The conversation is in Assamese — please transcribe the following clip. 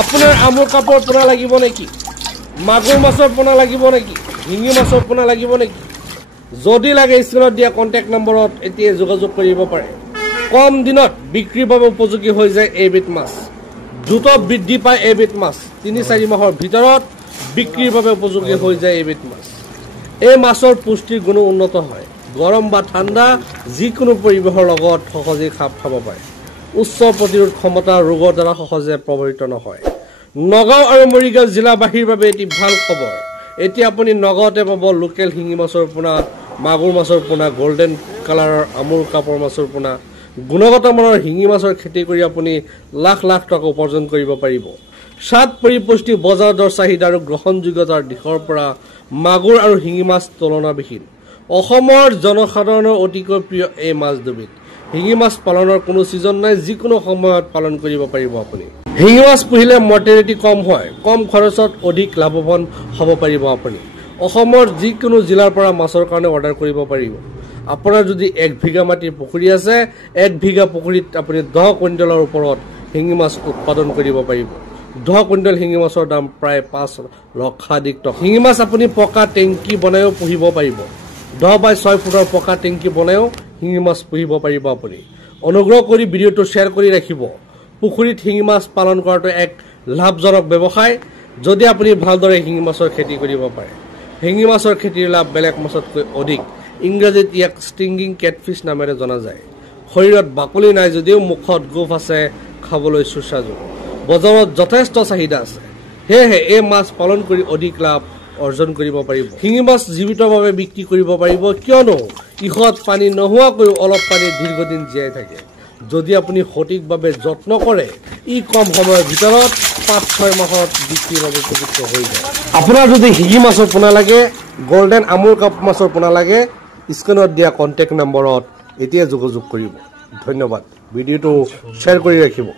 আপোনাৰ আমুৰ কাপৰ পোনা লাগিব নেকি মাগুৰ মাছৰ পোনা লাগিব নেকি শিঙি মাছৰ পোনা লাগিব নেকি যদি লাগে স্ক্ৰিনত দিয়া কন্টাক্ট নম্বৰত এতিয়া যোগাযোগ কৰিব পাৰে কম দিনত বিক্ৰীৰ বাবে উপযোগী হৈ যায় এইবিধ মাছ দ্ৰুত বৃদ্ধি পায় এইবিধ মাছ ৩-৪ মাহৰ ভিতৰত বিক্ৰীৰ বাবে উপযোগী হৈ যায় এইবিধ মাছ এই মাছৰ পুষ্টিৰ গুণ উন্নত হয় গৰম বা ঠাণ্ডা যিকোনো পৰিৱেশৰ লগত সহজে খাপ খাব পাৰে উচ্চ প্ৰতিৰোধ ক্ষমতা ৰোগৰ দ্বাৰা সহজে প্ৰভাৱিত নহয় নগাঁও আৰু মৰিগাঁও জিলাবাসীৰ বাবে এটি ভাল খবৰ এতিয়া আপুনি নগাঁৱতে পাব লোকেল শিঙি মাছৰ পোনা মাগুৰ মাছৰ পোনা গোল্ডেন কালাৰৰ আমুৰ কাপৰ মাছৰ পোনা গুণগত মানৰ শিঙি মাছৰ খেতি কৰি আপুনি লাখ লাখ টকা উপাৰ্জন কৰিব পাৰিব সাত পৰিপুষ্টি বজাৰ দৰ চাহিদা আৰু গ্ৰহণযোগ্যতাৰ দিশৰ পৰা মাগুৰ আৰু শিঙি মাছ তুলনাবিহীন অসমৰ জনসাধাৰণৰ অতিকৈ প্ৰিয় এই মাছ দুবিধ শিঙি মাছ পালনৰ কোনো সিজন নাই যিকোনো সময়ত পালন কৰিব পাৰিব আপুনি শিঙি মাছ পুহিলে মৰ্টেলিটি কম হয় কম খৰচত অধিক লাভৱান হ'ব পাৰিব আপুনি অসমৰ যিকোনো জিলাৰ পৰা মাছৰ কাৰণে অৰ্ডাৰ কৰিব পাৰিব আপোনাৰ যদি 1 বিঘা মাটিৰ পুখুৰী আছে 1 বিঘা পুখুৰীত আপুনি 10 কুইণ্টেলৰ ওপৰত শিঙি মাছ উৎপাদন কৰিব পাৰিব 10 কুইণ্টেল শিঙি মাছৰ দাম প্ৰায় 5 লক্ষাধিক টকা শিঙি মাছ আপুনি পকা টেংকি বনাইও পুহিব পাৰিব 10 বাই 6 ফুটৰ পকা টেংকি বনাইও শিঙি মাছ পুহিব পাৰিব আপুনি অনুগ্ৰহ কৰি ভিডিঅটো শ্বেয়াৰ কৰি ৰাখিব পুখুৰীত শিঙি মাছ পালন কৰাটো এক লাভজনক ব্যৱসায় যদি আপুনি ভালদৰে শিঙি মাছৰ খেতি কৰিব পাৰে শিঙি মাছৰ খেতিৰ লাভ বেলেগ মাছতকৈ অধিক ইংৰাজীত ইয়াক ষ্টিংগিং কেটফিছ নামেৰে জনা যায় শৰীৰত বাকলি নাই যদিও মুখত গোফ আছে খাবলৈ সুস্বাদু বজাৰত যথেষ্ট চাহিদা আছে সেয়েহে এই মাছ পালন কৰি অধিক লাভ অৰ্জন কৰিব পাৰিব শিঙি মাছ জীৱিতভাৱে বিক্ৰী কৰিব পাৰিব কিয়নো ইহত পানী নোহোৱাকৈ অলপ পানী দীৰ্ঘদিন জীয়াই থাকে যদি আপুনি সঠিকভাৱে যত্ন কৰে ই কম সময়ৰ ভিতৰত 5-6 মাহত বিক্ৰীৰ বাবে উপযুক্ত হৈ যায় আপোনাৰ যদি শিঙি মাছৰ পোনা লাগে গোল্ডেন আমুৰ কাপ মাছৰ পোনা লাগে স্ক্ৰিনত দিয়া কন্টাক্ট নম্বৰত এতিয়া যোগাযোগ কৰিব ধন্যবাদ ভিডিঅটো শ্বেয়াৰ কৰি ৰাখিব